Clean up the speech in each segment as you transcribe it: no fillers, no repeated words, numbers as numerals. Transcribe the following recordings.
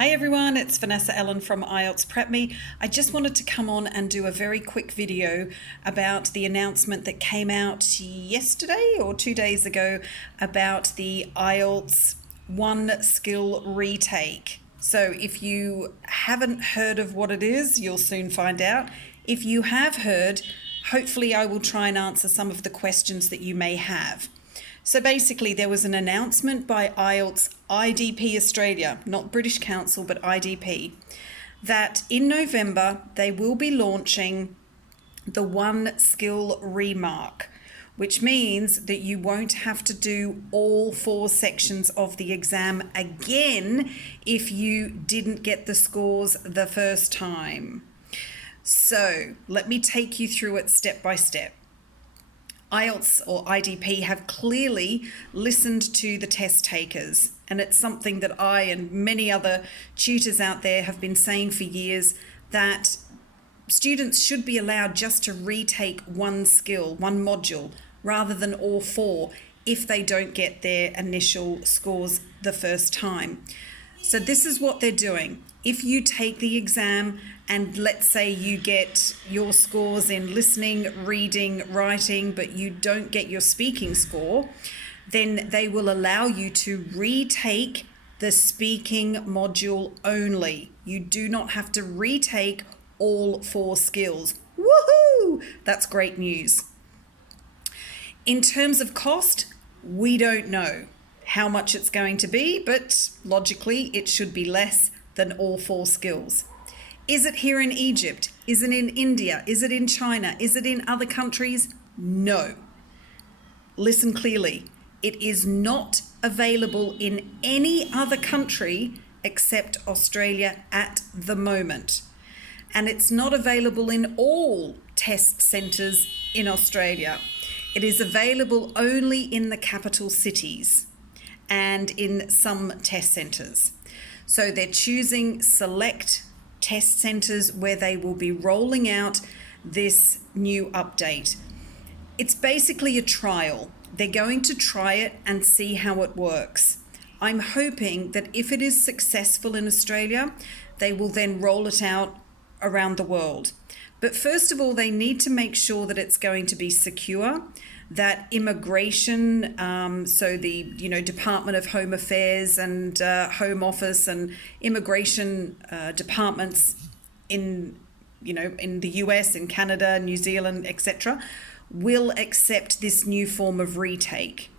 Hi everyone, it's Vanessa Ellen from IELTS Prep Me. I just wanted to come on and do a very quick video about the announcement that came out yesterday or 2 days ago about the IELTS One Skill Retake. So if you haven't heard of what it is, you'll soon find out. If you have heard, hopefully I will try and answer some of the questions that you may have. So basically there was an announcement by IELTS IDP Australia, not British Council, but IDP, that in November they will be launching the One Skill Remark, which means that you won't have to do all 4 sections of the exam again if you didn't get the scores the first time. So let me take you through it step by step. IELTS or IDP have clearly listened to the test takers, and it's something that I and many other tutors out there have been saying for years, that students should be allowed just to retake one skill, one module, rather than all 4 if they don't get their initial scores the first time. So this is what they're doing. If you take the exam and let's say you get your scores in listening, reading, writing, but you don't get your speaking score, then they will allow you to retake the speaking module only. You do not have to retake all 4 skills. Woohoo! That's great news. In terms of cost, we don't know how much it's going to be, but logically it should be less than all 4 skills. Is it here in Egypt? Is it in India? Is it in China? Is it in other countries? No. Listen clearly. It is not available in any other country except Australia at the moment. And it's not available in all test centres in Australia. It is available only in the capital cities and in some test centres. So they're choosing select test centres where they will be rolling out this new update. It's basically a trial. They're going to try it and see how it works. I'm hoping that if it is successful in Australia, they will then roll it out around the world. But first of all, they need to make sure that it's going to be secure, that immigration, so the Department of Home Affairs and Home Office and immigration departments in the US, in Canada, New Zealand, etc., will accept this new form of retake.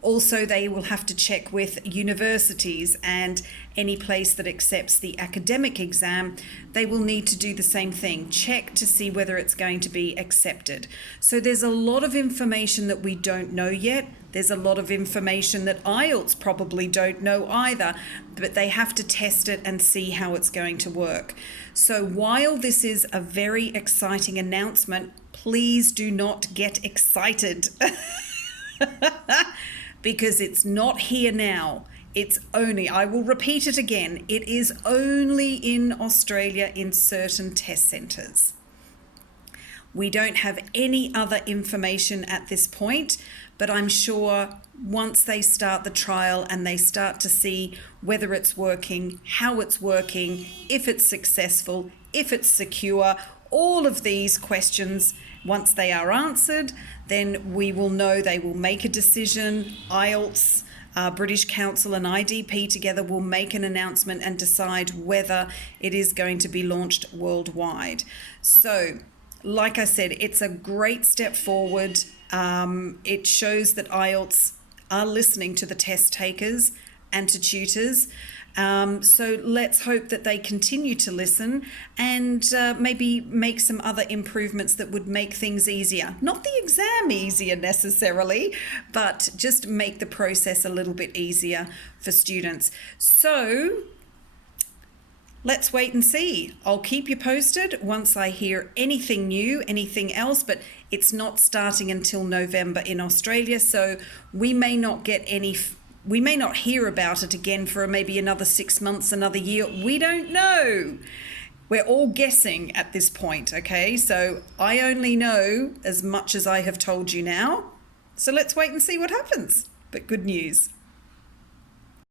Also, they will have to check with universities and any place that accepts the academic exam. They will need to do the same thing, check to see whether it's going to be accepted. So there's a lot of information that we don't know yet. There's a lot of information that IELTS probably don't know either, but they have to test it and see how it's going to work. So while this is a very exciting announcement, please do not get excited. Because it's not here now. It's only, I will repeat it again, it is only in Australia in certain test centres. We don't have any other information at this point, but I'm sure once they start the trial and they start to see whether it's working, how it's working, if it's successful, if it's secure, all of these questions, once they are answered, then we will know. They will make a decision. IELTS, British Council and IDP together will make an announcement and decide whether it is going to be launched worldwide. So, like I said, it's a great step forward. It shows that IELTS are listening to the test takers and to tutors. So let's hope that they continue to listen and maybe make some other improvements that would make things easier. Not the exam easier necessarily, but just make the process a little bit easier for students. So let's wait and see. I'll keep you posted once I hear anything new, anything else, but it's not starting until November in Australia, so we may not hear about it again for maybe another 6 months, another year. We don't know. We're all guessing at this point, okay? So I only know as much as I have told you now. So let's wait and see what happens. But good news.